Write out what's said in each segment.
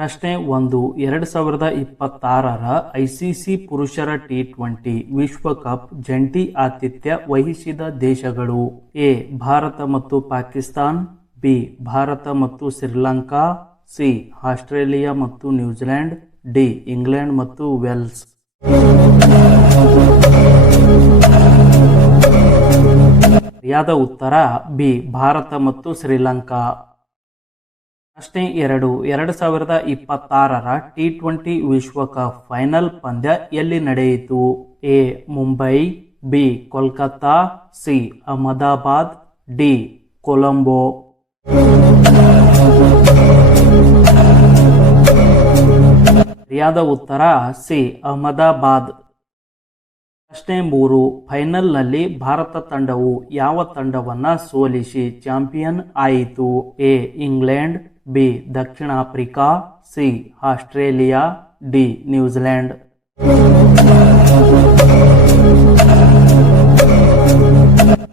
ಪ್ರಶ್ನೆ 1. 2026ರ ಐಸಿಸಿ ಪುರುಷರ ಟಿ20 ವಿಶ್ವಕಪ್ ಜಂಟಿ ಆತಿಥ್ಯ ವಹಿಸಿದ ದೇಶಗಳು. ಎ. ಭಾರತ ಮತ್ತು ಪಾಕಿಸ್ತಾನ್. ಬಿ. ಭಾರತ ಮತ್ತು ಶ್ರೀಲಂಕಾ. ಸಿ. ಆಸ್ಟ್ರೇಲಿಯಾ ಮತ್ತು ನ್ಯೂಜಿಲೆಂಡ್. ಡಿ. ಇಂಗ್ಲೆಂಡ್ ಮತ್ತು ವೇಲ್ಸ್. ಸರಿಯಾದ ಉತ್ತರ ಬಿ. ಭಾರತ ಮತ್ತು ಶ್ರೀಲಂಕಾ. ಪ್ರಶ್ನೆ 2. 2026ರ ಟಿ20 ವಿಶ್ವಕಪ್ ಫೈನಲ್ ಪಂದ್ಯ ಎಲ್ಲಿ ನಡೆಯಿತು? A. Mumbai. B. Kolkata. C. Ahmedabad. D. Colombo. ಸರಿಯಾದ ಉತ್ತರ ಸಿ. ಅಹಮದಾಬಾದ್. ಪ್ರಶ್ನೆ 3. ಫೈನಲ್ನಲ್ಲಿ ಭಾರತ ತಂಡವು ಯಾವ ತಂಡವನ್ನ ಸೋಲಿಸಿ ಚಾಂಪಿಯನ್ ಆಯಿತು? A. England. B. Dakshina Africa. C. Australia. D. New Zealand.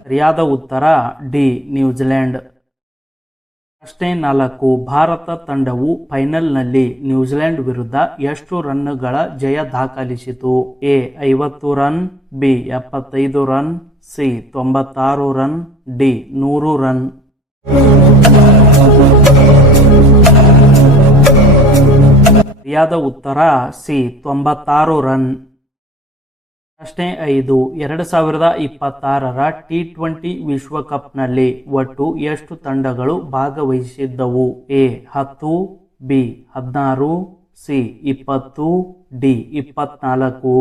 ಸರಿಯಾದ ಉತ್ತರ ಡಿ. ನ್ಯೂಜಿಲೆಂಡ್. ಪ್ರಶ್ನೆ 4. ಭಾರತ ತಂಡವು ಫೈನಲ್ನಲ್ಲಿ ನ್ಯೂಜಿಲೆಂಡ್ ವಿರುದ್ಧ ಎಷ್ಟು ರನ್ನುಗಳ ಜಯ ದಾಖಲಿಸಿತು? A. 50 run. B. 75 run. C. 96 run. D. 100 run. ಸರಿಯಾದ ಉತ್ತರ ಸಿ. 96 ರನ್. ಪ್ರಶ್ನೆ 5. 2026ರ ಟಿ20 ವಿಶ್ವಕಪ್ನಲ್ಲಿ ಒಟ್ಟು ಎಷ್ಟು ತಂಡಗಳು ಭಾಗವಹಿಸಿದ್ದವು? ಎ. 10. ಬಿ. 16. ಸಿ. 20. ಡಿ. 24.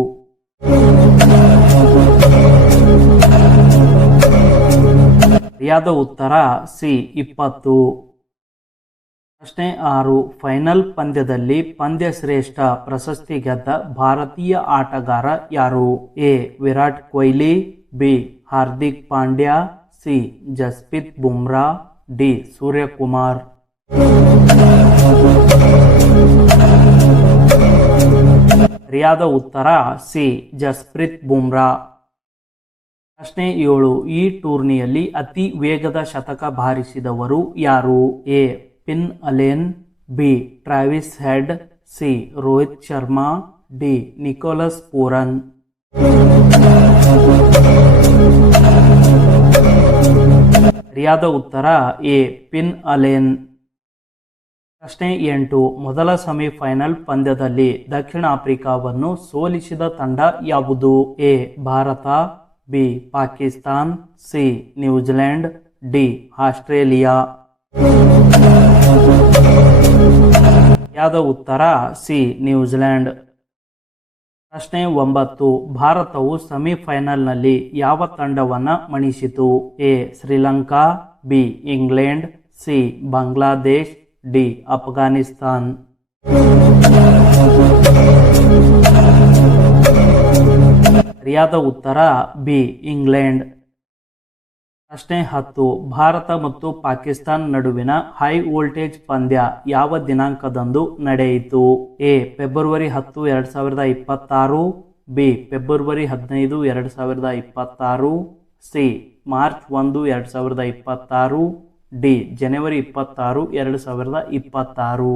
ಸರಿಯಾದ ಉತ್ತರ ಸಿ. 20. ಪ್ರಶ್ನೆ 6. ಫೈನಲ್ ಪಂದ್ಯದಲ್ಲಿ ಪಂದ್ಯ ಶ್ರೇಷ್ಠ ಪ್ರಶಸ್ತಿ ಗೆದ್ದ ಭಾರತೀಯ ಆಟಗಾರ ಯಾರು? A. Virat Kohli. B. Hardik Pandya. C. Jasprit Bumrah. D. Suryakumar. ಸರಿಯಾದ ಉತ್ತರ ಸಿ. ಜಸ್ಪ್ರೀತ್ ಬುಮ್ರಾ. ಪ್ರಶ್ನೆ 7. ಈ ಟೂರ್ನಿಯಲ್ಲಿ ಅತಿ ವೇಗದ ಶತಕ ಬಾರಿಸಿದವರು ಯಾರು? A. Finn Allen. B. Travis Head. C. Rohit Sharma. D. Nicholas Pooran. ಸರಿಯಾದ ಉತ್ತರ ಎ. Finn Allen. ಪ್ರಶ್ನೆ 8. ಮೊದಲ ಸೆಮಿಫೈನಲ್ ಪಂದ್ಯದಲ್ಲಿ ದಕ್ಷಿಣ ಆಫ್ರಿಕಾವನ್ನು ಸೋಲಿಸಿದ ತಂಡ ಯಾವುದು? A. Bharat. B. Pakistan. C. New Zealand. D. Australia. ಸರಿಯಾದ ಉತ್ತರ ಸಿ. ನ್ಯೂಜಿಲೆಂಡ್. ಪ್ರಶ್ನೆ 9. ಭಾರತವು ಸೆಮಿಫೈನಲ್ನಲ್ಲಿ ಯಾವ ತಂಡವನ್ನ ಮಣಿಸಿತು? A. Sri Lanka. B. England. C. Bangladesh. D. Afghanistan. ಸರಿಯಾದ ಉತ್ತರ ಬಿ. ಇಂಗ್ಲೆಂಡ್. ಪ್ರಶ್ನೆ 10. ಭಾರತ ಮತ್ತು ಪಾಕಿಸ್ತಾನ್ ನಡುವಿನ ಹೈ ವೋಲ್ಟೇಜ್ ಪಂದ್ಯ ಯಾವ ದಿನಾಂಕದಂದು ನಡೆಯಿತು? A. February 10, 2026. B. February 15, 2026. C. March 1, 2026. D. January 26, 2026.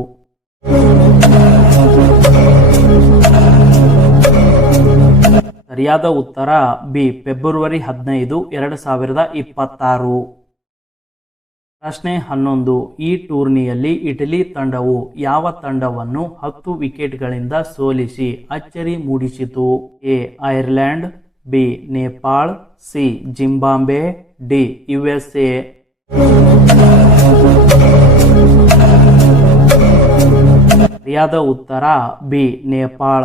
ಸರಿಯಾದ ಉತ್ತರ ಬಿ. ಫೆಬ್ರವರಿ 15, 2026. ಪ್ರಶ್ನೆ 11. ಈ ಟೂರ್ನಿಯಲ್ಲಿ ಇಟಲಿ ತಂಡವು ಯಾವ ತಂಡವನ್ನು 10 ವಿಕೆಟ್ಗಳಿಂದ ಸೋಲಿಸಿ ಅಚ್ಚರಿ ಮೂಡಿಸಿತು? A. Ireland. B. Nepal. C. Zimbabwe. D. USA. ಸರಿಯಾದ ಉತ್ತರ ಬಿ. ನೇಪಾಳ.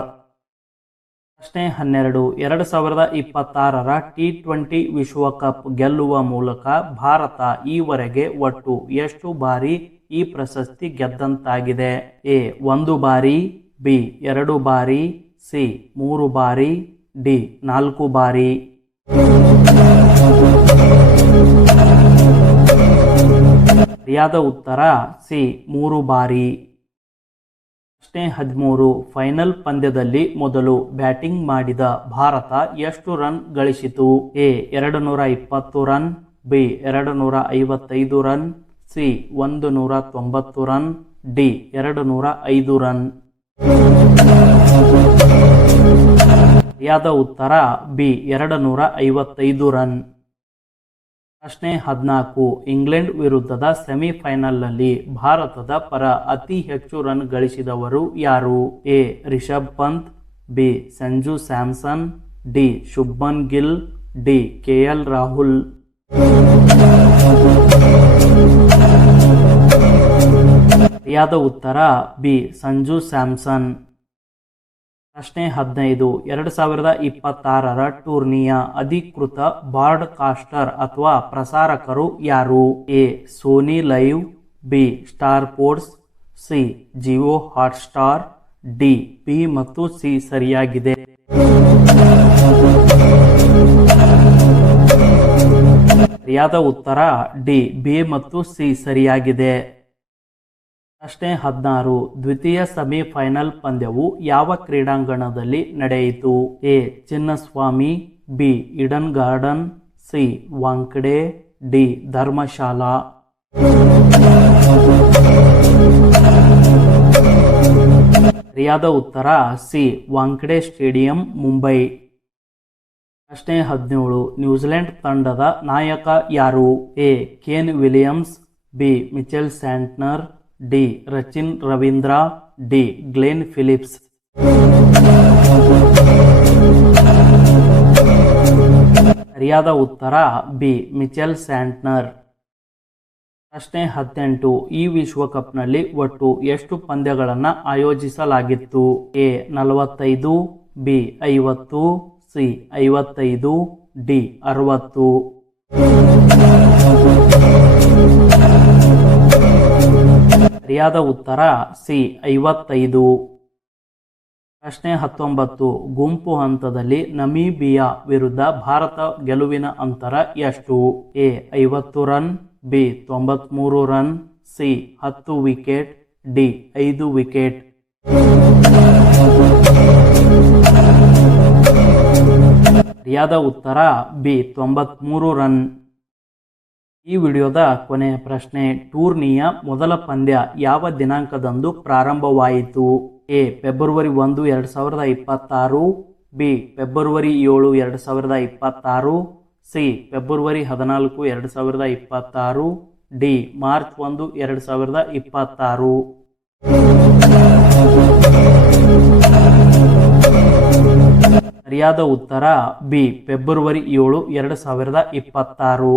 ಪ್ರಶ್ನೆ 12. 2026ರ ಟಿ20 ವಿಶ್ವಕಪ್ ಗೆಲ್ಲುವ ಮೂಲಕ ಭಾರತ ಈವರೆಗೆ ಒಟ್ಟು ಎಷ್ಟು ಬಾರಿ ಈ ಪ್ರಶಸ್ತಿ ಗೆದ್ದಂತಾಗಿದೆ? ಎ. 1 ಬಾರಿ. ಬಿ. 2 ಬಾರಿ. ಸಿ. 3 ಬಾರಿ. ಡಿ. 4 ಬಾರಿ. ಸರಿಯಾದ ಉತ್ತರ ಸಿ. 3 ಬಾರಿ. ಪ್ರಶ್ನೆ 13. ಫೈನಲ್ ಪಂದ್ಯದಲ್ಲಿ ಮೊದಲು ಬ್ಯಾಟಿಂಗ್ ಮಾಡಿದ ಭಾರತ ಎಷ್ಟು ರನ್ ಗಳಿಸಿತು? A. 220 run. B. 255 run. C. 190 run. D 205 run. ಸರಿಯಾದ ಉತ್ತರ ಬಿ 255 ರನ್. ಪ್ರಶ್ನೆ 14. ಇಂಗ್ಲೆಂಡ್ ವಿರುದ್ಧದ ಸೆಮಿಫೈನಲ್ನಲ್ಲಿ ಭಾರತದ ಪರ ಅತಿ ಹೆಚ್ಚು ರನ್ ಗಳಿಸಿದವರು ಯಾರು? A Rishabh Pant, B Sanju Samson, D Shubman Gill, D KL Rahul. ಸರಿಯಾದ ಉತ್ತರ ಬಿ ಸಂಜು ಸ್ಯಾಮ್ಸನ್. ಪ್ರಶ್ನೆ 15. 2026ರ ಟೂರ್ನಿಯ ಅಧಿಕೃತ ಬ್ರಾಡ್ಕಾಸ್ಟರ್ ಅಥವಾ ಪ್ರಸಾರಕರು ಯಾರು? A Sony LIV, B Star Sports, C Jio Hotstar, D B ಮತ್ತು ಸಿ ಸರಿಯಾಗಿದೆ. ಸರಿಯಾದ ಉತ್ತರ ಡಿ ಬಿ ಮತ್ತು ಸಿ ಸರಿಯಾಗಿದೆ. ಪ್ರಶ್ನೆ 16. ದ್ವಿತೀಯ ಸೆಮಿಫೈನಲ್ ಪಂದ್ಯವು ಯಾವ ಕ್ರೀಡಾಂಗಣದಲ್ಲಿ ನಡೆಯಿತು? A Chinnaswamy, B Eden garden, C Wankhede, D Dharamshala. ಸರಿಯಾದ ಉತ್ತರ ಸಿ ವಾಂಖೆಡೆ ಸ್ಟೇಡಿಯಂ, ಮುಂಬೈ. ಪ್ರಶ್ನೆ 17. ನ್ಯೂಜಿಲೆಂಡ್ ತಂಡದ ನಾಯಕ ಯಾರು? A Kane Williams, B Mitchell Santner, D Rachin Ravindra, D Glenn Phillips. ಸರಿಯಾದ ಉತ್ತರ ಬಿ ಮಿಚೆಲ್ ಸ್ಯಾಂಟ್ನರ್. ಪ್ರಶ್ನೆ 18. ಈ ವಿಶ್ವಕಪ್ನಲ್ಲಿ ಒಟ್ಟು ಎಷ್ಟು ಪಂದ್ಯಗಳನ್ನು ಆಯೋಜಿಸಲಾಗಿತ್ತು? A 45, B 50, C 55, D 60. ಸರಿಯಾದ ಉತ್ತರ ಸಿ 55. ಪ್ರಶ್ನೆ 19. ಗುಂಪು ಹಂತದಲ್ಲಿ ನಮೀಬಿಯಾ ವಿರುದ್ಧ ಭಾರತ ಗೆಲುವಿನ ಅಂತರ ಎಷ್ಟು? A 50 run, B 93 run, C 10 wicket, D 5 wicket. ಸರಿಯಾದ ಉತ್ತರ ಬಿ 93 ರನ್. ಈ ವಿಡಿಯೋದ ಕೊನೆಯ ಪ್ರಶ್ನೆ. ಟೂರ್ನಿಯ ಮೊದಲ ಪಂದ್ಯ ಯಾವ ದಿನಾಂಕದಂದು ಪ್ರಾರಂಭವಾಯಿತು? A February 1, 2026, B February 7, 2026, C February 14, 2026, D March 1, 2026. ಸರಿಯಾದ ಉತ್ತರ ಬಿ ಫೆಬ್ರವರಿ 7, 2026.